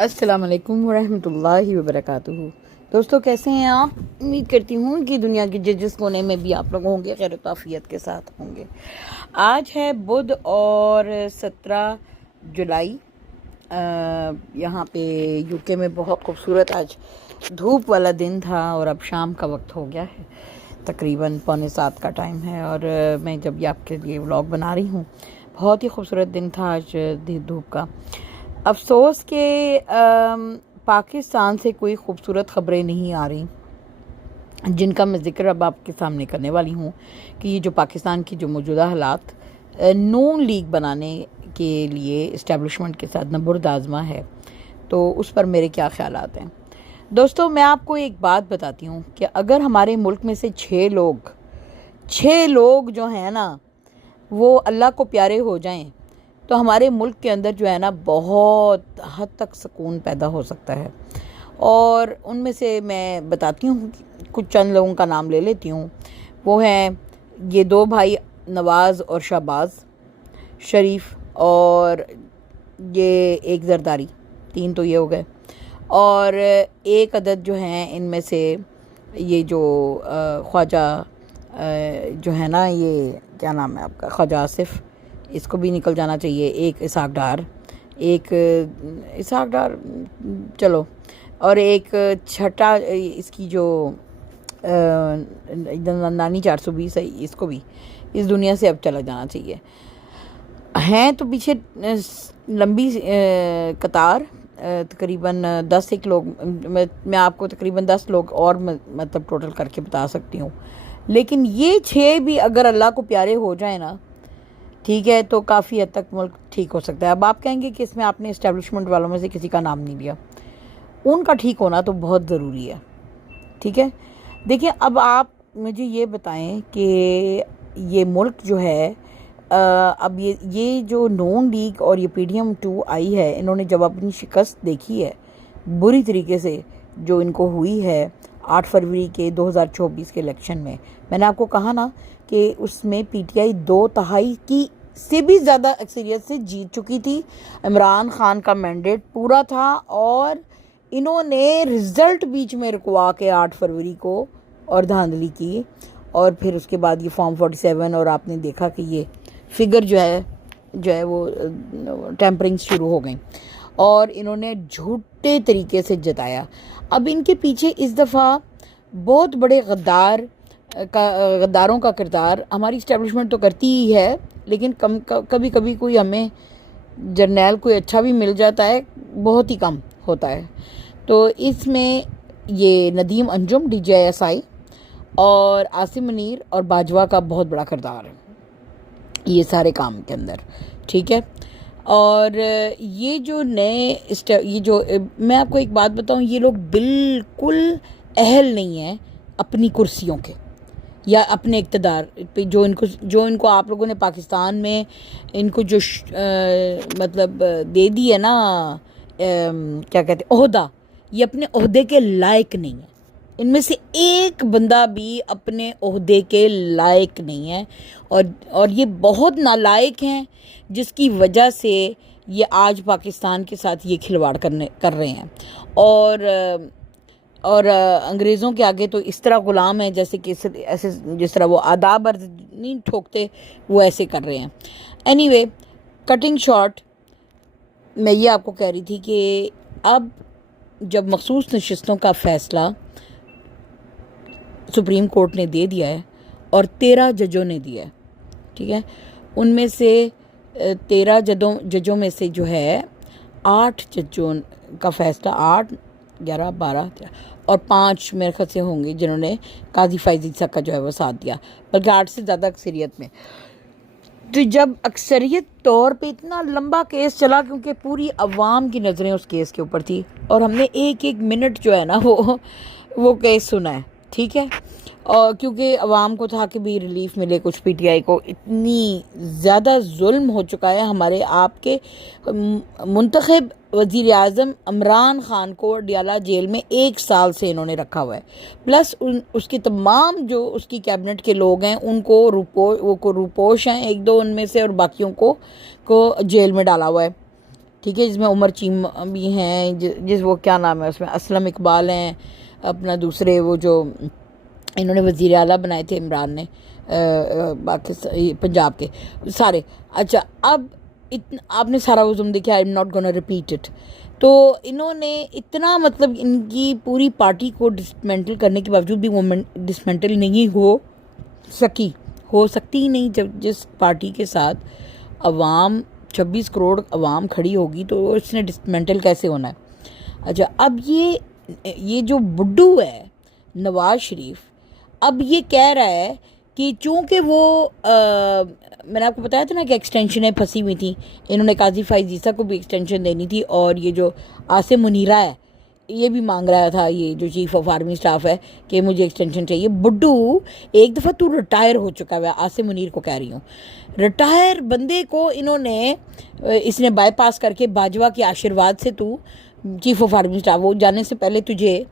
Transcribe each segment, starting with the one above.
السلام علیکم ورحمۃ اللہ وبرکاتہ۔ دوستو کیسے ہیں آپ؟ امید کرتی ہوں کہ دنیا کے جس کونے میں بھی آپ لوگ ہوں گے خیر و عافیت کے ساتھ ہوں گے۔ آج ہے بدھ اور 17 جولائی۔ یہاں پہ یو کے میں بہت خوبصورت آج دھوپ والا دن تھا اور اب شام کا وقت ہو گیا ہے، تقریباً 6:45 کا ٹائم ہے، اور میں جب یہ آپ کے لیے ولاگ بنا رہی ہوں، بہت ہی خوبصورت دن تھا آج دھوپ کا۔ افسوس کہ پاکستان سے کوئی خوبصورت خبریں نہیں آ رہی جن کا میں ذکر اب آپ کے سامنے کرنے والی ہوں کہ یہ جو پاکستان کی جو موجودہ حالات نون لیگ بنانے کے لیے اسٹیبلشمنٹ کے ساتھ نبرد آزما ہے، تو اس پر میرے کیا خیالات ہیں۔ دوستو میں آپ کو ایک بات بتاتی ہوں کہ اگر ہمارے ملک میں سے 6 لوگ جو ہیں نا وہ اللہ کو پیارے ہو جائیں تو ہمارے ملک کے اندر جو ہے نا بہت حد تک سکون پیدا ہو سکتا ہے۔ اور ان میں سے میں بتاتی ہوں، کچھ چند لوگوں کا نام لے لیتی ہوں۔ وہ ہیں یہ 2 بھائی نواز اور شہباز شریف، اور یہ ایک زرداری، 3 تو یہ ہو گئے، اور ایک عدد جو ہیں ان میں سے یہ جو خواجہ جو ہے نا، یہ کیا نام ہے آپ کا، خواجہ آصف، اس کو بھی نکل جانا چاہیے، ایک اسحاق ڈار چلو، اور ایک چھٹا اس کی جو نانی 420 ہے، اس کو بھی اس دنیا سے اب چلا جانا چاہیے۔ ہیں تو پیچھے لمبی قطار، تقریباً 10 لوگ، میں آپ کو تقریباً 10 لوگ اور مطلب ٹوٹل کر کے بتا سکتی ہوں، لیکن یہ 6 بھی اگر اللہ کو پیارے ہو جائیں نا، ٹھیک ہے، تو کافی حد تک ملک ٹھیک ہو سکتا ہے۔ اب آپ کہیں گے کہ اس میں آپ نے اسٹیبلشمنٹ والوں میں سے کسی کا نام نہیں لیا، ان کا ٹھیک ہونا تو بہت ضروری ہے، ٹھیک ہے۔ دیکھیں، اب آپ مجھے یہ بتائیں کہ یہ ملک جو ہے اب یہ جو نون لیگ اور یہ پی ڈی ایم 2 آئی ہے، انہوں نے جب اپنی شکست دیکھی ہے بری طریقے سے جو ان کو ہوئی ہے 8 فروری کے 2024 کے الیکشن میں نے آپ کو کہا نا کہ اس میں پی ٹی آئی 2/3 کی سے بھی زیادہ اکثریت سے جیت چکی تھی، عمران خان کا مینڈیٹ پورا تھا، اور انہوں نے رزلٹ بیچ میں رکوا کے 8 فروری کو اور دھاندلی کی، اور پھر اس کے بعد یہ فارم 47، اور آپ نے دیکھا کہ یہ فگر جو ہے وہ ٹیمپرنگ شروع ہو گئیں، اور انہوں نے جھوٹے طریقے سے جتایا۔ اب ان کے پیچھے اس دفعہ بہت بڑے غداروں کا کردار ہماری اسٹیبلشمنٹ تو کرتی ہی ہے، لیکن کبھی کبھی کوئی ہمیں جرنیل کوئی اچھا بھی مل جاتا ہے، بہت ہی کم ہوتا ہے۔ تو اس میں یہ ندیم انجم DJSI اور عاصم منیر اور باجوہ کا بہت بڑا کردار ہے یہ سارے کام کے اندر، ٹھیک ہے۔ اور یہ جو میں آپ کو ایک بات بتاؤں، یہ لوگ بالکل اہل نہیں ہیں اپنی کرسیوں کے یا اپنے اقتدار پہ، جو ان کو آپ لوگوں نے پاکستان میں ان کو جو مطلب دے دی ہے نا، کیا کہتے ہیں، عہدہ، یہ اپنے عہدے کے لائق نہیں ہے۔ ان میں سے ایک بندہ بھی اپنے عہدے کے لائق نہیں ہے، اور یہ بہت نالائق ہیں، جس کی وجہ سے یہ آج پاکستان کے ساتھ یہ کھلواڑ کر رہے ہیں، اور انگریزوں کے آگے تو اس طرح غلام ہیں جیسے کہ ایسے جس طرح وہ آداب نہیں ٹھوکتے، وہ ایسے کر رہے ہیں۔ اینی وے، کٹنگ شارٹ، میں یہ آپ کو کہہ رہی تھی کہ اب جب مخصوص نشستوں کا فیصلہ سپریم کورٹ نے دے دیا ہے اور 13 ججوں نے دیا ہے، ٹھیک ہے، ان میں سے 13 ججوں میں سے جو ہے 8 ججوں کا فیصلہ، 8 11 12 اور 5 میرے خیال سے ہوں گے جنہوں نے قاضی فائز عیسیٰ کا جو ہے وہ ساتھ دیا، بلکہ 8 سے زیادہ اکثریت میں۔ تو جب اکثریت طور پہ اتنا لمبا کیس چلا، کیونکہ پوری عوام کی نظریں اس کیس کے اوپر تھی، اور ہم نے ایک منٹ جو ہے نا وہ کیس سنا ہے، ٹھیک ہے، اور کیونکہ عوام کو تھا کہ بھی ریلیف ملے کچھ۔ پی ٹی آئی کو اتنی زیادہ ظلم ہو چکا ہے، ہمارے آپ کے منتخب وزیر اعظم عمران خان کو ڈیالہ جیل میں 1 سال سے انہوں نے رکھا ہوا ہے، پلس اس کی تمام جو اس کی کیبنٹ کے لوگ ہیں ان کو روپوش ہیں، 1-2 ان میں سے، اور باقیوں کو جیل میں ڈالا ہوا ہے۔ ٹھیک ہے، جس میں عمر چیم بھی ہیں، جس وہ کیا نام ہے اس میں، اسلم اقبال ہیں، اپنا دوسرے وہ جو انہوں نے وزیر اعلیٰ بنائے تھے عمران نے پاکستان پنجاب کے سارے. اچھا اب آپ نے سارا وہ تم دیکھا، I am not gonna repeat it. تو انہوں نے اتنا مطلب ان کی پوری پارٹی کو ڈسمینٹل کرنے کے باوجود بھی وہ ڈسمینٹل نہیں ہو سکتی ہی نہیں. جب جس پارٹی کے ساتھ عوام 26 کروڑ عوام کھڑی ہوگی تو اس نے ڈسمینٹل کیسے ہونا ہے. اچھا اب یہ جو بڈو ہے نواز شریف، اب یہ کہہ رہا ہے کہ چونکہ وہ میں نے آپ کو بتایا تھا نا کہ ایکسٹینشنیں پھنسی ہوئی تھیں، انہوں نے قاضی فائز عیسیٰ کو بھی ایکسٹینشن دینی تھی، اور یہ جو عاصم منیرہ ہے یہ بھی مانگ رہا تھا، یہ جو چیف آف آرمی اسٹاف ہے کہ مجھے ایکسٹینشن چاہیے. بڈو ایک دفعہ تو ریٹائر ہو چکا ہے، عاصم منیر کو کہہ رہی ہوں، ریٹائر بندے کو انہوں نے اس نے بائی پاس کر کے باجوہ کے آشرواد سے تو چیف آف آرمی اسٹاف، وہ جانے سے پہلے تجھے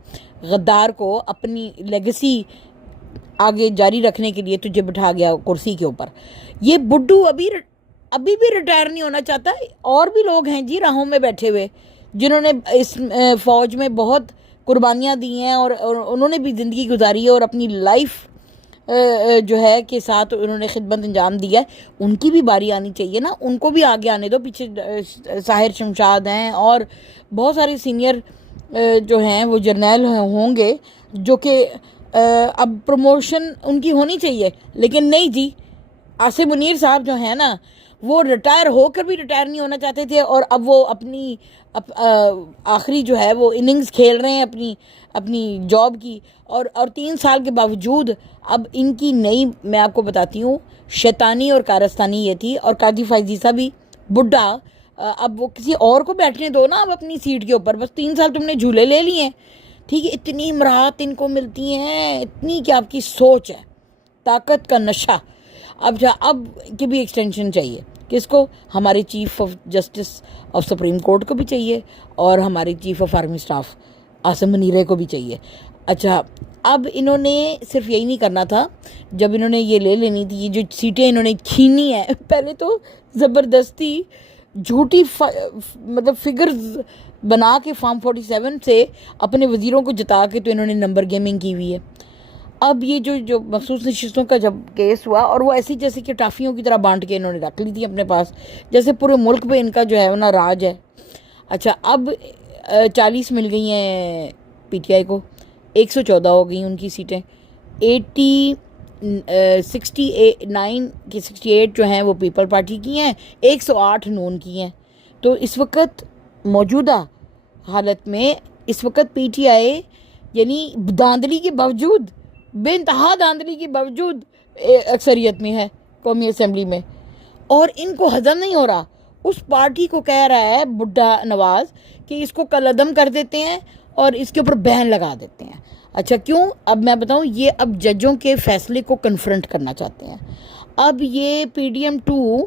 غدار کو اپنی لیگسی آگے جاری رکھنے کے لیے تجھے بٹھا گیا کرسی کے اوپر. یہ بڈو ابھی بھی ریٹائر نہیں ہونا چاہتا. اور بھی لوگ ہیں جی راہوں میں بیٹھے ہوئے جنہوں نے اس فوج میں بہت قربانیاں دی ہیں، اور انہوں نے بھی زندگی گزاری ہے اور اپنی لائف جو ہے کے ساتھ انہوں نے خدمت انجام دیا ہے. ان کی بھی باری آنی چاہیے نا، ان کو بھی آگے آنے دو. پیچھے ساحر شمشاد ہیں اور بہت سارے سینئر جو ہیں وہ جرنیل ہوں گے جو کہ اب پروموشن ان کی ہونی چاہیے. لیکن نہیں جی، عاصم منیر صاحب جو ہیں نا وہ ریٹائر ہو کر بھی ریٹائر نہیں ہونا چاہتے تھے، اور اب وہ اپنی آخری جو ہے وہ اننگز کھیل رہے ہیں اپنی جاب کی. اور 3 سال کے باوجود اب ان کی نئی، میں آپ کو بتاتی ہوں، شیطانی اور کارستانی یہ تھی. اور قاضی فائز عیسیٰ بھی بڈھا، اب وہ کسی اور کو بیٹھنے دو نا اب اپنی سیٹ کے اوپر. بس 3 سال تم نے جھولے لے لیے ہیں، ٹھیک ہے. اتنی امراحت ان کو ملتی ہیں، اتنی کہ آپ کی سوچ ہے، طاقت کا نشہ. اب کی بھی ایکسٹینشن چاہیے. کس کو؟ ہمارے chief of justice of supreme court کو بھی چاہیے، اور ہمارے chief of army staff Asim منیرے کو بھی چاہیے. اچھا اب انہوں نے صرف یہی نہیں کرنا تھا، جب انہوں نے یہ لے لینی تھی، یہ جو سیٹیں انہوں نے چھینی ہیں، پہلے تو زبردستی جھوٹی مطلب فگرز بنا کے فارم 47 سے اپنے وزیروں کو جتا کے تو انہوں نے نمبر گیمنگ کی ہوئی ہے. اب یہ جو مخصوص نشستوں کا جب کیس ہوا، اور وہ ایسی جیسے کہ ٹافیوں کی طرح بانٹ کے انہوں نے رکھ لی تھی اپنے پاس، جیسے پورے ملک پہ ان کا جو ہے نا راج ہے. اچھا اب 40 مل گئی ہیں پی ٹی آئی کو، 114 ہو گئی ان کی سیٹیں. 69 کی 68 جو ہیں وہ پیپل پارٹی کی ہیں، 108 نون کی ہیں. تو اس وقت موجودہ حالت میں اس وقت پی ٹی آئی یعنی دھاندلی کے باوجود، بے انتہا دھاندلی کے باوجود اکثریت میں ہے قومی اسمبلی میں، اور ان کو ہضم نہیں ہو رہا. اس پارٹی کو کہہ رہا ہے بڈھا نواز کہ اس کو کل عدم کر دیتے ہیں اور اس کے اوپر بین لگا دیتے ہیں. اچھا کیوں؟ اب میں بتاؤں، یہ اب ججوں کے فیصلے کو کنفرنٹ کرنا چاہتے ہیں. اب یہ پی ڈی ایم 2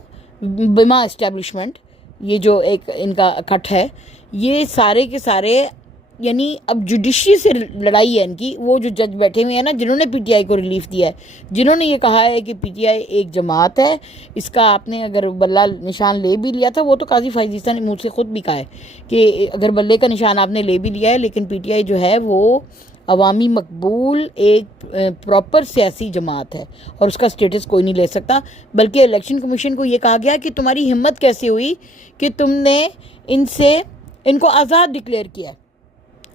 بما اسٹیبلشمنٹ، یہ جو ایک ان کا کٹ ہے، یہ سارے کے سارے یعنی اب جوڈیشری سے لڑائی ہے ان کی. وہ جو جج بیٹھے ہوئے ہیں نا، جنہوں نے پی ٹی آئی کو ریلیف دیا ہے، جنہوں نے یہ کہا ہے کہ پی ٹی آئی ایک جماعت ہے، اس کا آپ نے اگر بلہ نشان لے بھی لیا تھا، وہ تو قاضی فائز عیسیٰ نے منہ سے خود بھی کہا ہے کہ اگر بلے کا نشان آپ نے لے بھی لیا ہے، لیکن پی ٹی آئی جو ہے وہ عوامی مقبول ایک پراپر سیاسی جماعت ہے، اور اس کا سٹیٹس کوئی نہیں لے سکتا. بلکہ الیکشن کمیشن کو یہ کہا گیا کہ تمہاری ہمت کیسے ہوئی کہ تم نے ان کو آزاد ڈکلیئر کیا،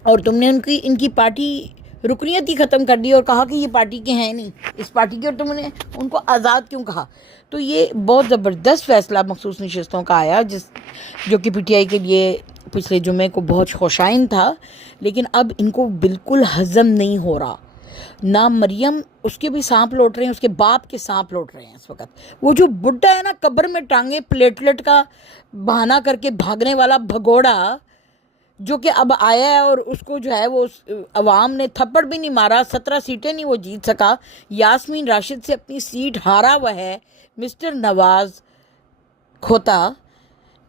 اور تم نے ان کی پارٹی رکنیت ہی ختم کر دی اور کہا کہ یہ پارٹی کے ہیں نہیں اس پارٹی کے، اور تم نے ان کو آزاد کیوں کہا. تو یہ بہت زبردست فیصلہ مخصوص نشستوں کا آیا، جو کہ پی ٹی آئی کے لیے پچھلے جمعے کو بہت خوشائن تھا. لیکن اب ان کو بالکل ہضم نہیں ہو رہا. نہ مریم، اس کے بھی سانپ لوٹ رہے ہیں، اس کے باپ کے سانپ لوٹ رہے ہیں اس وقت. وہ جو بڈھا ہے نا، قبر میں ٹانگیں پلیٹلٹ کا بہانہ کر کے بھاگنے والا بھگوڑا، جو کہ اب آیا ہے، اور اس کو جو ہے وہ عوام نے تھپڑ بھی نہیں مارا، 17 سیٹیں نہیں وہ جیت سکا. یاسمین راشد سے اپنی سیٹ ہارا ہوا ہے مسٹر نواز کھوتا.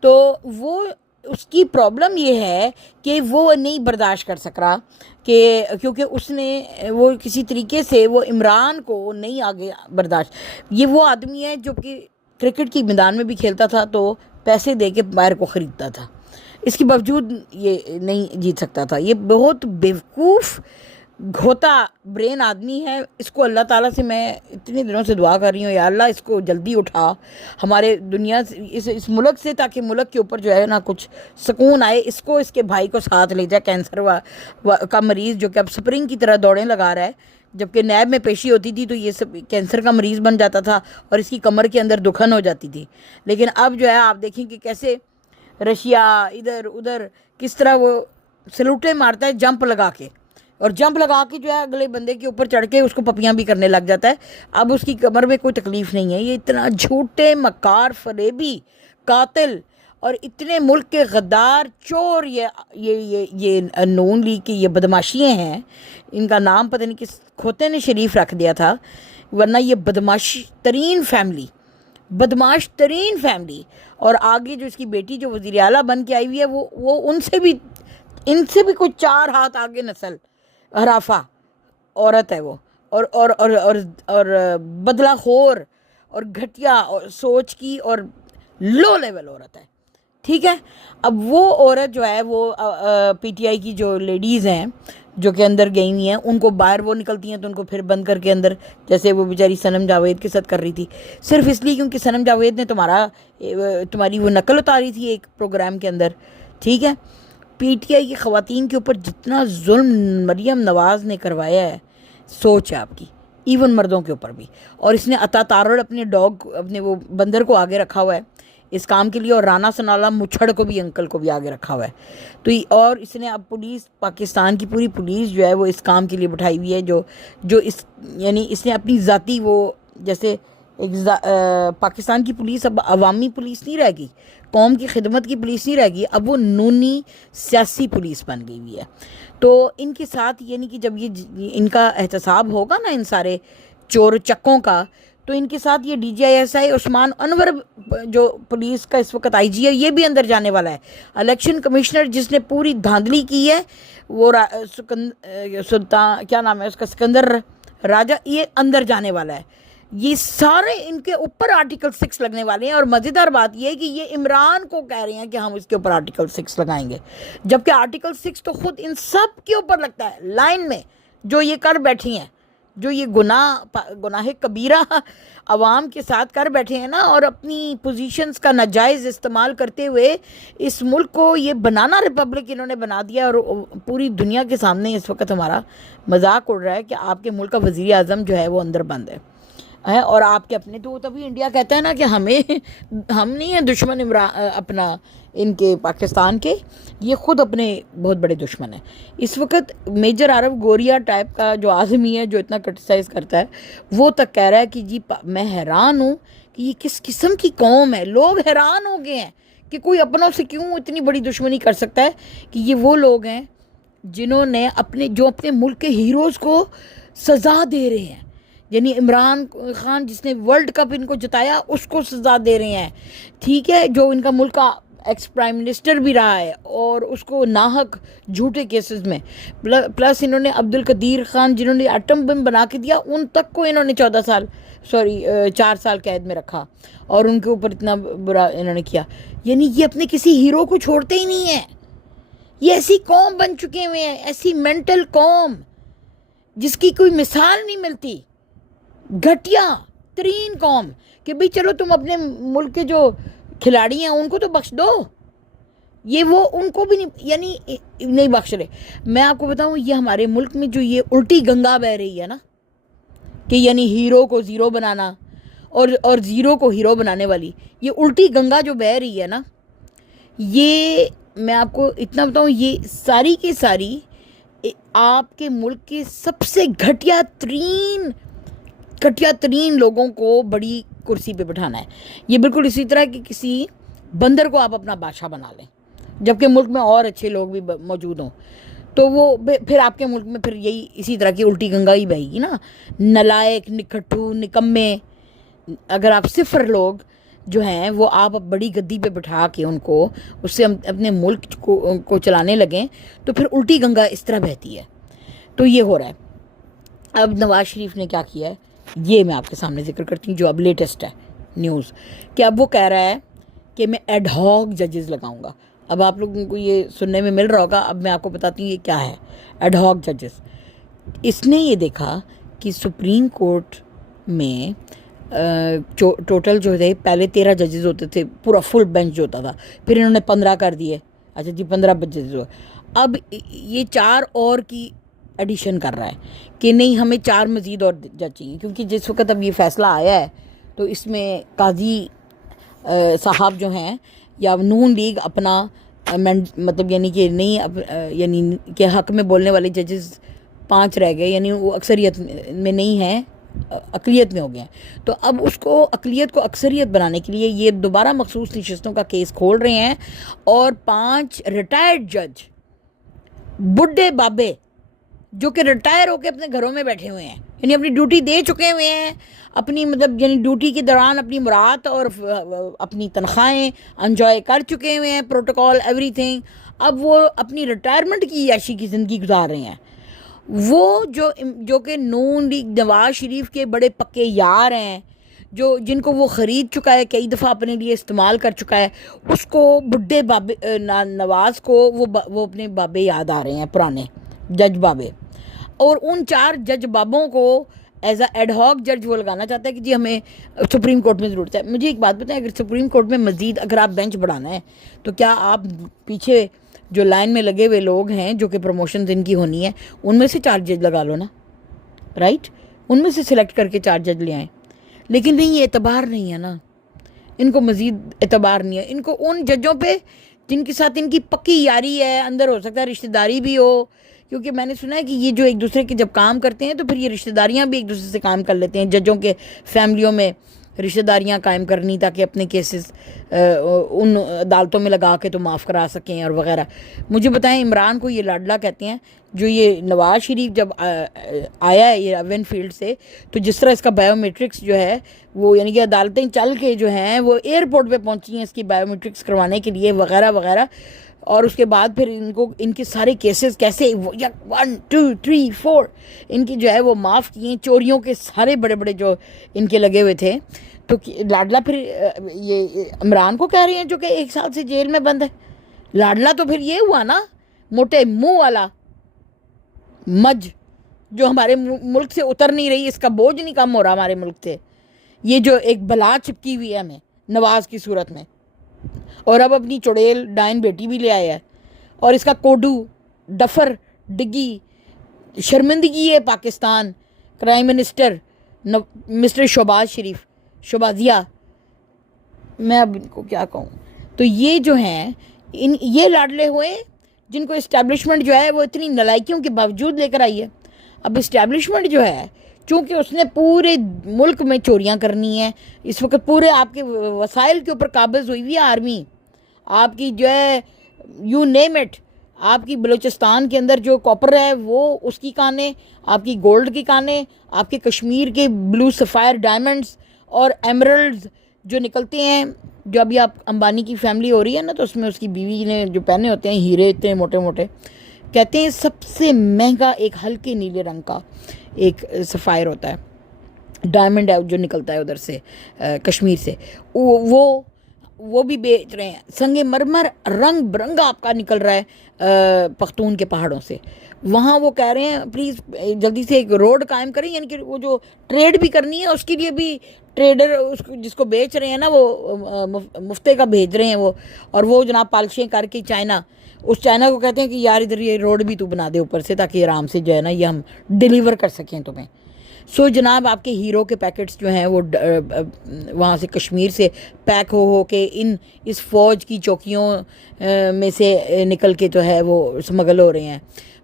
تو وہ اس کی پرابلم یہ ہے کہ وہ نہیں برداشت کر سک رہا، کیونکہ اس نے وہ کسی طریقے سے وہ عمران کو نہیں آگے برداشت. یہ وہ آدمی ہے جو کہ کرکٹ کی میدان میں بھی کھیلتا تھا تو پیسے دے کے باہر کو خریدتا تھا. اس کے باوجود یہ نہیں جیت سکتا تھا. یہ بہت بیوقوف گھوتا برین آدمی ہے. اس کو اللہ تعالیٰ سے میں اتنے دنوں سے دعا کر رہی ہوں، یا اللہ اس کو جلدی اٹھا ہمارے دنیا سے، اس ملک سے، تاکہ ملک کے اوپر جو ہے نا کچھ سکون آئے. اس کو، اس کے بھائی کو ساتھ لے جائے. کینسر کا مریض جو کہ اب سپرنگ کی طرح دوڑیں لگا رہا ہے، جبکہ نیب میں پیشی ہوتی تھی تو یہ سب کینسر کا مریض بن جاتا تھا اور اس کی کمر کے اندر دکھن ہو جاتی تھی. لیکن اب جو ہے آپ دیکھیں کہ کیسے رشیا ادھر ادھر کس طرح وہ سلوٹیں مارتا ہے جمپ لگا کے، اور جمپ لگا کے جو ہے اگلے بندے کے اوپر چڑھ کے اس کو پپیاں بھی کرنے لگ جاتا ہے. اب اس کی کمر میں کوئی تکلیف نہیں ہے. یہ اتنا جھوٹے مکار فریبی قاتل اور اتنے ملک کے غدار چور یہ نون لیگ کی یہ بدماشیاں ہیں. ان کا نام پتہ نہیں کس کھوتے نے شریف رکھ دیا تھا، ورنہ یہ بدماش ترین فیملی. اور آگے جو اس کی بیٹی جو وزیر اعلیٰ بن کے آئی ہوئی ہے، وہ ان سے بھی کچھ 4 ہاتھ آگے نسل ہرافہ عورت ہے وہ، اور بدلہ خور اور گھٹیا اور سوچ کی اور لو لیول عورت ہے. ٹھیک ہے. اب وہ عورت جو ہے وہ پی ٹی آئی کی جو لیڈیز ہیں جو کہ اندر گئی ہوئی ہیں، ان کو باہر وہ نکلتی ہیں تو ان کو پھر بند کر کے اندر، جیسے وہ بیچاری صنم جاوید کے ساتھ کر رہی تھی، صرف اس لیے کیونکہ صنم جاوید نے تمہاری وہ نقل اتاری تھی ایک پروگرام کے اندر. ٹھیک ہے. پی ٹی آئی کی خواتین کے اوپر جتنا ظلم مریم نواز نے کروایا ہے، سوچ ہے آپ کی، ایون مردوں کے اوپر بھی. اور اس نے عطا تارڑ اپنے وہ بندر کو آگے رکھا ہوا ہے اس کام کے لیے، اور رانا ثناءاللہ مچھڑ کو بھی، انکل کو بھی آگے رکھا ہوا ہے. تو اور اس نے اب پاکستان کی پوری پولیس جو ہے وہ اس کام کے لیے بٹھائی ہوئی ہے، جو یعنی اس نے اپنی ذاتی وہ، جیسے پاکستان کی پولیس اب عوامی پولیس نہیں رہ گئی، قوم کی خدمت کی پولیس نہیں رہ گئی، اب وہ نونی سیاسی پولیس بن گئی ہوئی ہے. تو ان کے ساتھ یعنی کہ جب ان کا احتساب ہوگا نا ان سارے چور چکوں کا، تو ان کے ساتھ یہ D G I S I عثمان انور جو پولیس کا اس وقت آئی جی ہے، یہ بھی اندر جانے والا ہے. الیکشن کمشنر جس نے پوری دھاندلی کی ہے وہ سلطان، کیا نام ہے اس کا، سکندر راجہ، یہ اندر جانے والا ہے. یہ سارے ان کے اوپر آرٹیکل 6 لگنے والے ہیں. اور مزیدار بات یہ ہے کہ یہ عمران کو کہہ رہے ہیں کہ ہم اس کے اوپر آرٹیکل 6 لگائیں گے، جبکہ آرٹیکل 6 تو خود ان سب کے اوپر لگتا ہے لائن میں، جو یہ کر بیٹھی ہیں، جو یہ گناہ کبیرہ عوام کے ساتھ کر بیٹھے ہیں نا، اور اپنی پوزیشنز کا ناجائز استعمال کرتے ہوئے اس ملک کو یہ بنانا ریپبلک انہوں نے بنا دیا. اور پوری دنیا کے سامنے اس وقت ہمارا مذاق اڑ رہا ہے کہ آپ کے ملک کا وزیر اعظم جو ہے وہ اندر بند ہے. اور آپ کے اپنے تو تبھی انڈیا کہتا ہے نا کہ ہم نہیں ہیں دشمن اپنا ان کے پاکستان کے، یہ خود اپنے بہت بڑے دشمن ہیں. اس وقت میجر عرب گوریا ٹائپ کا جو آدمی ہے جو اتنا کرٹیسائز کرتا ہے، وہ تک کہہ رہا ہے کہ جی میں حیران ہوں کہ یہ کس قسم کی قوم ہے. لوگ حیران ہو گئے ہیں کہ کوئی اپنوں سے کیوں اتنی بڑی دشمنی کر سکتا ہے، کہ یہ وہ لوگ ہیں جنہوں نے اپنے ملک کے ہیروز کو سزا دے رہے ہیں. یعنی عمران خان جس نے ورلڈ کپ ان کو جتایا، اس کو سزا دے رہے ہیں. ٹھیک ہے. جو ان کا ملک کا ایکس پرائم منسٹر بھی رہا ہے اور اس کو ناحق جھوٹے کیسز میں، پلس انہوں نے عبد القدیر خان جنہوں نے ایٹم بم بنا کے دیا، ان تک کو انہوں نے 4 سال قید میں رکھا، اور ان کے اوپر اتنا برا انہوں نے کیا. یعنی یہ اپنے کسی ہیرو کو چھوڑتے ہی نہیں ہیں. یہ ایسی قوم بن چکے ہوئے ہیں، ایسی مینٹل قوم جس کی کوئی مثال نہیں ملتی، گھٹیا ترین قوم. کہ بھئی چلو تم اپنے ملک کے جو کھلاڑی ہیں ان کو تو بخش دو، یہ وہ ان کو بھی نہیں بخش رہے. میں آپ کو بتاؤں، یہ ہمارے ملک میں جو یہ الٹی گنگا بہ رہی ہے نا، کہ یعنی ہیرو کو زیرو بنانا اور زیرو کو ہیرو بنانے والی یہ الٹی گنگا جو بہ رہی ہے نا، یہ میں آپ کو اتنا بتاؤں، یہ ساری کی ساری آپ کے ملک کے سب سے گھٹیا ترین لوگوں کو بڑی کرسی پہ بٹھانا ہے. یہ بالکل اسی طرح کہ کسی بندر کو آپ اپنا بادشاہ بنا لیں، جبکہ ملک میں اور اچھے لوگ بھی موجود ہوں، تو وہ پھر آپ کے ملک میں پھر یہی اسی طرح کی الٹی گنگا ہی بہے گی نا. نلائق، نکھٹو، نکمے، اگر آپ 0 لوگ جو ہیں وہ آپ بڑی گدی پہ بٹھا کے ان کو اس سے اپنے ملک کو چلانے لگیں، تو پھر الٹی گنگا اس طرح بہتی ہے. تو یہ ہو رہا ہے. اب نواز شریف نے کیا کیا ہے، یہ میں آپ کے سامنے ذکر کرتی ہوں، جو اب لیٹسٹ ہے نیوز، کہ اب وہ کہہ رہا ہے کہ میں ایڈ ہاک ججز لگاؤں گا. اب آپ لوگوں کو یہ سننے میں مل رہا ہوگا، اب میں آپ کو بتاتی ہوں یہ کیا ہے ایڈ ہاک ججز۔ اس نے یہ دیکھا کہ سپریم کورٹ میں ٹوٹل جو ہے پہلے 13 ججز ہوتے تھے، پورا فل بینچ جو ہوتا تھا، پھر انہوں نے 15 کر دیے، اچھا جی 15 ججز ہوئے، اب یہ 4 اور کی ایڈیشن کر رہا ہے کہ نہیں ہمیں 4 مزید اور جج چاہیے، کیونکہ جس وقت اب یہ فیصلہ آیا ہے تو اس میں قاضی صاحب جو ہیں یا نون لیگ اپنا مطلب یعنی کہ نہیں یعنی کہ حق میں بولنے والے ججز 5 رہ گئے، یعنی وہ اکثریت میں نہیں ہیں، اقلیت میں ہو گئے ہیں، تو اب اس کو اقلیت کو اکثریت بنانے کے لیے یہ دوبارہ مخصوص نشستوں کا کیس کھول رہے ہیں، اور 5 ریٹائرڈ جج بڈھے بابے جو کہ ریٹائر ہو کے اپنے گھروں میں بیٹھے ہوئے ہیں، یعنی اپنی ڈیوٹی دے چکے ہوئے ہیں، اپنی مطلب یعنی ڈیوٹی کے دوران اپنی مراعات اور اپنی تنخواہیں انجوائے کر چکے ہوئے ہیں، پروٹوکول ایوری تھنگ، اب وہ اپنی ریٹائرمنٹ کی عیاشی کی زندگی گزار رہے ہیں۔ وہ جو کہ نون لیگ نواز شریف کے بڑے پکے یار ہیں، جن کو وہ خرید چکا ہے، کئی دفعہ اپنے لیے استعمال کر چکا ہے، اس کو بڈھے بابے نواز کو وہ اپنے بابے یاد آ رہے ہیں، پرانے جج بابے، اور ان 4 جج بابوں کو ایز اے ایڈ ہاک جج وہ لگانا چاہتا ہے کہ جی ہمیں سپریم کورٹ میں ضرورت ہے۔ مجھے ایک بات بتائیں، اگر سپریم کورٹ میں مزید اگر آپ بینچ بڑھانا ہے تو کیا آپ پیچھے جو لائن میں لگے ہوئے لوگ ہیں جو کہ پروموشنز ان کی ہونی ہے ان میں سے 4 جج لگا لو نا، رائٹ، ان میں سے سلیکٹ کر کے 4 جج لے آئیں، لیکن نہیں، یہ اعتبار نہیں ہے نا، ان کو مزید اعتبار نہیں ہے، ان کو ان ججوں پہ جن کے ساتھ ان کی پکی یاری ہے، اندر ہو سکتا ہے رشتہ داری بھی ہو، کیونکہ میں نے سنا ہے کہ یہ جو ایک دوسرے کے جب کام کرتے ہیں تو پھر یہ رشتہ داریاں بھی ایک دوسرے سے کام کر لیتے ہیں، ججوں کے فیملیوں میں رشتہ داریاں قائم کرنی تاکہ اپنے کیسز ان عدالتوں میں لگا کے تو معاف کرا سکیں اور وغیرہ۔ مجھے بتائیں، عمران کو یہ لاڈلا کہتے ہیں، جو یہ نواز شریف جب آیا ہے یہ ایون فیلڈ سے، تو جس طرح اس کا بائیو میٹرکس جو ہے وہ یعنی کہ عدالتیں چل کے جو ہیں وہ ایئرپورٹ پہ پہنچی ہیں اس کی بائیو میٹرکس کروانے کے لیے وغیرہ وغیرہ، اور اس کے بعد پھر ان کے سارے کیسز کیسے 1 2 3 4 ان کی جو ہے وہ معاف کیے، چوریوں کے سارے بڑے بڑے جو ان کے لگے ہوئے تھے، تو لاڈلا پھر یہ عمران کو کہہ رہے ہیں جو کہ 1 سال سے جیل میں بند ہے۔ لاڈلا تو پھر یہ ہوا نا، موٹے منہ والا مج جو ہمارے ملک سے اتر نہیں رہی، اس کا بوجھ نہیں کم ہو رہا ہمارے ملک سے، یہ جو ایک بلا چپکی ہوئی ہے ہمیں نواز کی صورت میں، اور اب اپنی چڑیل ڈائن بیٹی بھی لے آیا ہے، اور اس کا کوڈو ڈفر ڈگی شرمندگی ہے Pakistan, prime minister mister Shehbaz Sharif, شہبازیہ، میں اب ان کو کیا کہوں۔ تو یہ جو ہیں یہ لاڈلے ہوئے جن کو اسٹیبلشمنٹ جو ہے وہ اتنی نالائکیوں کے باوجود لے کر آئی ہے۔ اب اسٹیبلشمنٹ جو ہے چونکہ اس نے پورے ملک میں چوریاں کرنی ہیں، اس وقت پورے آپ کے وسائل کے اوپر قابض ہوئی ہوئی ہے آرمی، آپ کی جو ہے یو نیم اٹ، آپ کی بلوچستان کے اندر جو کاپر ہے وہ اس کی کانیں، آپ کی گولڈ کی کانیں، آپ کے کشمیر کے بلو سفائر ڈائمنڈز اور ایمرلڈز جو نکلتے ہیں، جو ابھی آپ امبانی کی فیملی ہو رہی ہے نا تو اس میں اس کی بیوی نے جو پہنے ہوتے ہیں ہیرے اتنے موٹے موٹے، کہتے ہیں سب سے مہنگا ایک ہلکے نیلے رنگ کا ایک سفائر ہوتا ہے، ڈائمنڈ ہے جو نکلتا ہے ادھر سے کشمیر سے، وہ بھی بیچ رہے ہیں، سنگ مرمر رنگ برنگا آپ کا نکل رہا ہے پختون کے پہاڑوں سے، وہاں وہ کہہ رہے ہیں پلیز جلدی سے ایک روڈ قائم کریں، یعنی کہ وہ جو ٹریڈ بھی کرنی ہے اس کے لیے بھی ٹریڈر جس کو بیچ رہے ہیں نا وہ مفتے کا بھیج رہے ہیں وہ، اور وہ جناب پالشیں کر کے چائنا، اس چائنا کو کہتے ہیں کہ یار ادھر یہ روڈ بھی تو بنا دے اوپر سے تاکہ آرام سے جو ہے نا یہ ہم ڈیلیور کر سکیں تمہیں۔ سو جناب آپ کے ہیرو کے پیکٹس جو ہیں وہ وہاں سے کشمیر سے پیک ہو کے اس فوج کی چوکیوں میں سے نکل کے جو ہے وہ اسمگل ہو رہے ہیں،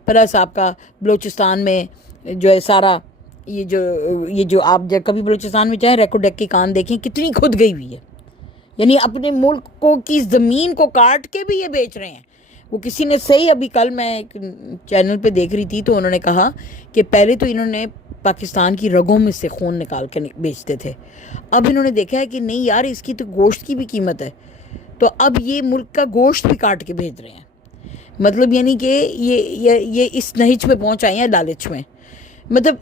پلس آپ کا بلوچستان میں جو ہے سارا یہ جو آپ جب کبھی بلوچستان میں چاہیں ریکو ڈیک کی کان دیکھیں کتنی کھد گئی ہوئی ہے، یعنی اپنے ملک کو کی زمین کو کاٹ کے بھی یہ بیچ رہے ہیں۔ وہ کسی نے صحیح ابھی کل میں ایک چینل پہ دیکھ رہی تھی تو انہوں نے کہا کہ پہلے تو انہوں نے پاکستان کی رگوں میں سے خون نکال کے بیچتے تھے، اب انہوں نے دیکھا ہے کہ نہیں یار اس کی تو گوشت کی بھی قیمت ہے، تو اب یہ ملک کا گوشت بھی کاٹ کے بھیج رہے ہیں، مطلب یعنی کہ یہ اس نہج پہ پہنچ آئے ہیں لالچ میں، مطلب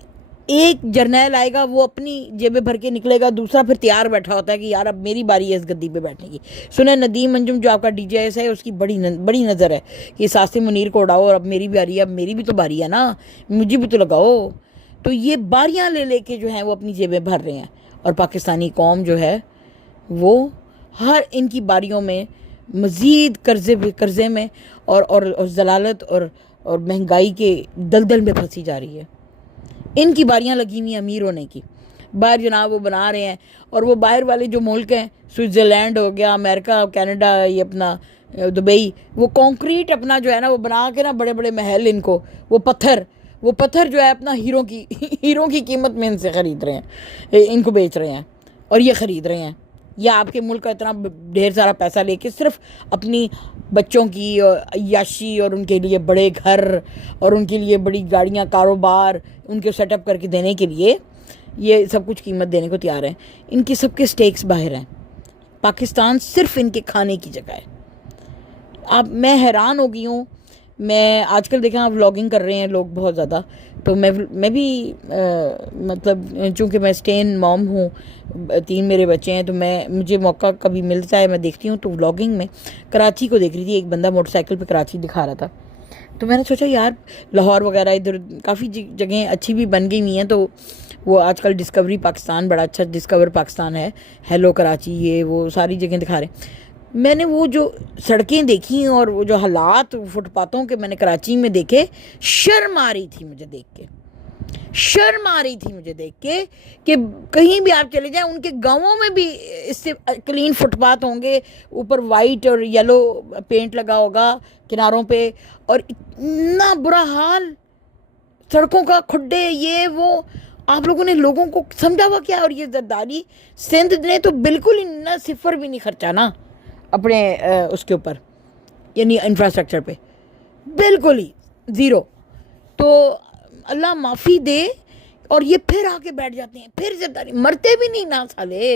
ایک جرنیل آئے گا وہ اپنی جیبیں بھر کے نکلے گا, دوسرا پھر تیار بیٹھا ہوتا ہے کہ یار اب میری باری ہے اس گدی پہ بیٹھنے کی. سنیں ندیم انجم جو آپ کا ڈی جے ایس ہے اس کی بڑی نظر ہے کہ ساسے منیر کو اڑاؤ اور اب میری باری ہے, اب میری بھی تو باری ہے نا, مجھے بھی تو لگاؤ. تو یہ باریاں لے کے جو ہیں وہ اپنی جیبیں بھر رہے ہیں, اور پاکستانی قوم جو ہے وہ ہر ان کی باریوں میں مزید قرضے میں اور ضلالت اور مہنگائی کے دلدل میں پھنسی جا رہی ہے. ان کی باریاں لگی ہوئی ہیں امیر ہونے کی. باہر جناب وہ بنا رہے ہیں, اور وہ باہر والے جو ملک ہیں, سوئٹزرلینڈ ہو گیا, امریکہ, کینیڈا, یہ اپنا دبئی, وہ کانکریٹ اپنا جو ہے نا وہ بنا کے نا بڑے بڑے محل, ان کو وہ پتھر جو ہے اپنا ہیروں کی قیمت میں ان سے خرید رہے ہیں, ان کو بیچ رہے ہیں اور یہ خرید رہے ہیں. یا آپ کے ملک کا اتنا ڈھیر سارا پیسہ لے کے صرف اپنی بچوں کی عیاشی اور ان کے لیے بڑے گھر اور ان کے لیے بڑی گاڑیاں, کاروبار ان کے سیٹ اپ کر کے دینے کے لیے یہ سب کچھ قیمت دینے کو تیار ہیں. ان کے سب کے سٹیکس باہر ہیں. پاکستان صرف ان کے کھانے کی جگہ ہے. میں حیران ہو گئی ہوں. میں آج کل دیکھیں آپ ولاگنگ کر رہے ہیں لوگ بہت زیادہ, تو میں بھی مطلب چونکہ میں اسٹین موم ہوں, 3 میرے بچے ہیں, تو مجھے موقع کبھی ملتا ہے میں دیکھتی ہوں. تو ولاگنگ میں کراچی کو دیکھ رہی تھی, ایک بندہ موٹر سائیکل پہ کراچی دکھا رہا تھا. تو میں نے سوچا یار لاہور وغیرہ ادھر کافی جگہیں اچھی بھی بن گئی ہوئی ہیں, تو وہ آج کل ڈسکوری پاکستان بڑا اچھا ڈسکور پاکستان ہے, ہیلو کراچی, یہ وہ ساری جگہیں دکھا رہے ہیں. میں نے وہ جو سڑکیں دیکھی اور وہ جو حالات فٹ پاتھوں کے میں نے کراچی میں دیکھے, شرم آ رہی تھی مجھے دیکھ کے کہ کہیں بھی آپ چلے جائیں ان کے گاؤں میں بھی اس سے کلین فٹ پاتھ ہوں گے, اوپر وائٹ اور یلو پینٹ لگا ہوگا کناروں پہ, اور اتنا برا حال سڑکوں کا, کھڈے, یہ وہ. آپ لوگوں نے لوگوں کو سمجھا ہوا کیا؟ اور یہ زرداری سندھ نے تو بالکل ہی نہ صفر بھی نہیں خرچا نا اپنے اس کے اوپر, یعنی انفراسٹرکچر پہ, بالکل ہی زیرو. تو اللہ معافی دے. اور یہ پھر آ کے بیٹھ جاتے ہیں, پھر زرداری, مرتے بھی نہیں نا سالے.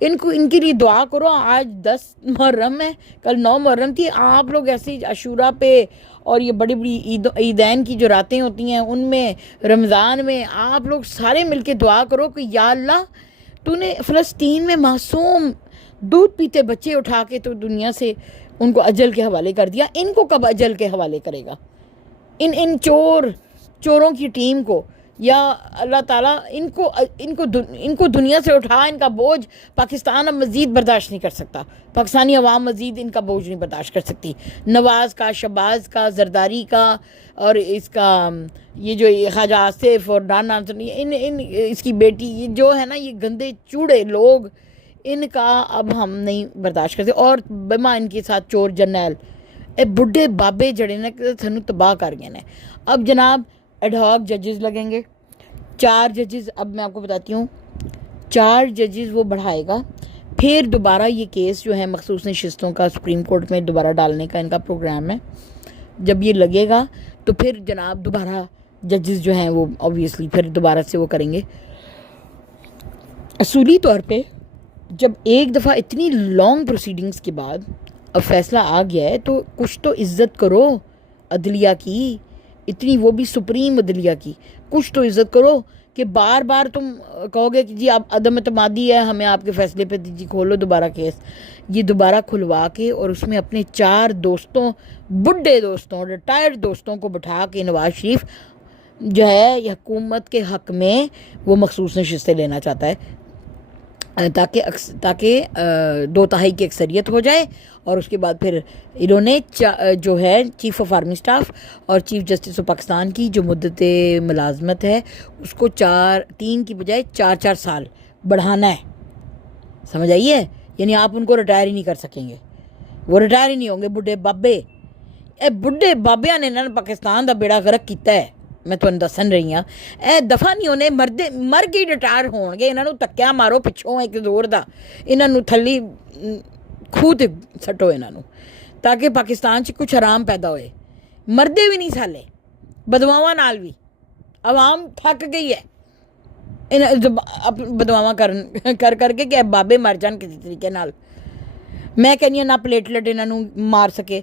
ان کے لیے دعا کرو. آج 10 محرم ہے, کل 9 محرم تھی. آپ لوگ ایسے عاشورہ پہ اور یہ بڑی عیدین کی جو راتیں ہوتی ہیں ان میں, رمضان میں, آپ لوگ سارے مل کے دعا کرو کہ یا اللہ تو نے فلسطین میں معصوم دودھ پیتے بچے اٹھا کے تو دنیا سے ان کو اجل کے حوالے کر دیا. ان کو کب اجل کے حوالے کرے گا؟ ان چوروں کی ٹیم کو. یا اللہ تعالیٰ ان کو دنیا سے اٹھا. ان کا بوجھ پاکستان اب مزید برداشت نہیں کر سکتا. پاکستانی عوام مزید ان کا بوجھ نہیں برداشت کر سکتی. نواز کا, شہباز کا, زرداری کا, اور اس کا یہ جو خواجہ آصف اور ڈان آنسر, اس کی بیٹی, یہ جو ہے نا یہ گندے چوڑے لوگ, ان کا اب ہم نہیں برداشت کرتے. اور بما ان کے ساتھ چور جرنیل, بڈھے بابے جڑے نا سنو تباہ کر گئے ہیں. اب جناب ایڈ ہاک ججز لگیں گے, 4 ججز. اب میں آپ کو بتاتی ہوں, 4 ججز وہ بڑھائے گا. پھر دوبارہ یہ کیس جو ہے مخصوص نشستوں کا سپریم کورٹ میں دوبارہ ڈالنے کا ان کا پروگرام ہے. جب یہ لگے گا تو پھر جناب دوبارہ ججز جو ہیں وہ obviously پھر دوبارہ سے وہ کریں گے. اصولی طور پہ جب ایک دفعہ اتنی لانگ پروسیڈنگز کے بعد اب فیصلہ آ گیا ہے تو کچھ تو عزت کرو عدلیہ کی, اتنی وہ بھی سپریم عدلیہ کی. کچھ تو عزت کرو کہ بار بار تم کہو گے کہ جی آپ عدم اعتمادی ہے ہمیں آپ کے فیصلے پہ, جی کھولو دوبارہ کیس. یہ دوبارہ کھلوا کے اور اس میں اپنے 4 دوستوں, بڈھے دوستوں, ریٹائرڈ دوستوں کو بٹھا کے نواز شریف جو ہے یہ حکومت کے حق میں وہ مخصوص نشستیں لینا چاہتا ہے, تاکہ 2/3 کی اکثریت ہو جائے. اور اس کے بعد پھر انہوں نے جو ہے چیف آف آرمی سٹاف اور چیف جسٹس آف پاکستان کی جو مدت ملازمت ہے اس کو 3 کی بجائے 4 سال بڑھانا ہے. سمجھ آئیے؟ یعنی آپ ان کو ریٹائر ہی نہیں کر سکیں گے, وہ ریٹائر ہی نہیں ہوں گے. بڈھے بابیاں نے پاکستان دا بیڑا غرق کیتا ہے. میں تمہیں دسن رہی ہوں, دفعہ نہیں ہونے مر کے ریٹائر ہون گے. انہوں تکیا مارو پچھوں ایک زور دا, انہوں تھلی کھوہ تے سٹو انہوں, تاکہ پاکستان چ کچھ آرام پیدا ہوئے. مردے بھی نہیں سالے, بدواواں نال بھی عوام تھک گئی ہے بدواواں کر کے کہ بابے مر جان کسی طریقے نال. ਮੈਂ ਕਹਿੰਦੀ ਹਾਂ ਨਾ ਪਲੇਟਲੇਟ ਇਹਨਾਂ ਨੂੰ ਮਾਰ ਸਕੇ,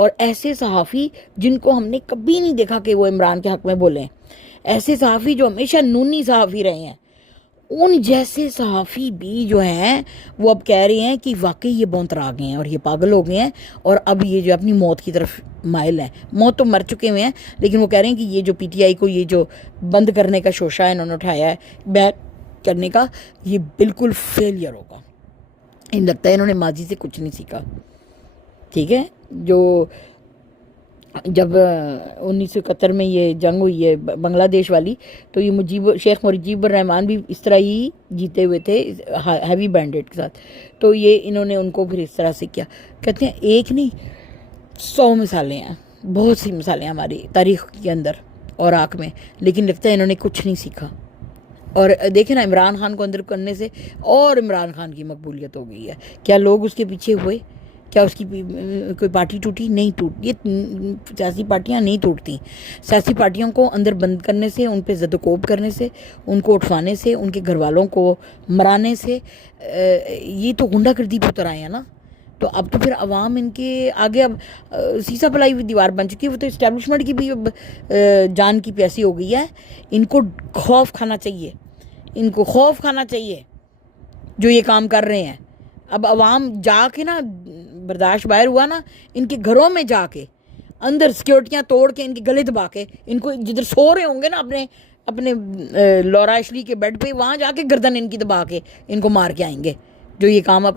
اور ایسے صحافی جن کو ہم نے کبھی نہیں دیکھا کہ وہ عمران کے حق میں بولیں، ایسے صحافی جو ہمیشہ نونی صحافی رہے ہیں، ان جیسے صحافی بھی جو ہیں وہ اب کہہ رہے ہیں کہ واقعی یہ بونتر آ گئے ہیں اور یہ پاگل ہو گئے ہیں، اور اب یہ جو اپنی موت کی طرف مائل ہیں. موت تو مر چکے ہوئے ہیں، لیکن وہ کہہ رہے ہیں کہ یہ جو پی ٹی آئی کو یہ جو بند کرنے کا شوشہ انہوں نے اٹھایا ہے بیک کرنے کا، یہ بالکل فیلئر ہوگا. ان لگتا ہے انہوں نے ماضی سے کچھ نہیں سیکھا. ٹھیک ہے، جو جب 1971 میں یہ جنگ ہوئی ہے بنگلہ دیش والی، تو یہ شیخ مجیب الرحمان بھی اس طرح ہی جیتے ہوئے تھے ہیوی بینڈٹ کے ساتھ. تو یہ انہوں نے ان کو پھر اس طرح سے کیا. کہتے ہیں ایک نہیں 100 مثالیں ہیں، بہت سی مثالیں ہماری تاریخ کے اندر اور آنکھ میں، لیکن لگتا ہے انہوں نے کچھ نہیں سیکھا. اور دیکھیں نا، عمران خان کو اندر کرنے سے اور عمران خان کی مقبولیت ہو گئی ہے. کیا لوگ اس کے پیچھے ہوئے؟ کیا اس کی کوئی پارٹی ٹوٹی؟ نہیں ٹوٹ. یہ سیاسی پارٹیاں نہیں ٹوٹتی. سیاسی پارٹیوں کو اندر بند کرنے سے، ان پہ زد و کوب کرنے سے، ان کو اٹھوانے سے، ان کے گھر والوں کو مرانے سے، یہ تو غنڈہ گردی پہ اتر آئے ہیں نا. تو اب تو پھر عوام ان کے آگے اب سیسا پلائی ہوئی دیوار بن چکی ہے. وہ تو اسٹیبلشمنٹ کی بھی اب جان کی پیاسی ہو گئی ہے. ان کو خوف کھانا چاہیے، ان کو خوف کھانا چاہیے جو یہ کام کر رہے ہیں. اب عوام جا کے نا، برداشت باہر ہوا نا، ان کے گھروں میں جا کے اندر سیکورٹیاں توڑ کے ان کے گلے دبا کے، ان کو جدھر سو رہے ہوں گے نا اپنے لورا اشلی کے بیڈ پہ، وہاں جا کے گردن ان کی دبا کے ان کو مار کے آئیں گے جو یہ کام اب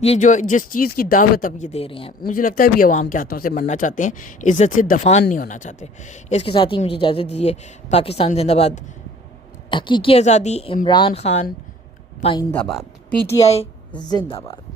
یہ جو جس چیز کی دعوت اب یہ دے رہے ہیں. مجھے لگتا ہے بھی عوام کے ہاتھوں سے مرنا چاہتے ہیں، عزت سے دفان نہیں ہونا چاہتے. اس کے ساتھ ہی مجھے اجازت دیجیے. پاکستان زندہ باد، حقیقی آزادی، عمران خان پائندہ باد، پی ٹی آئی زندہ باد.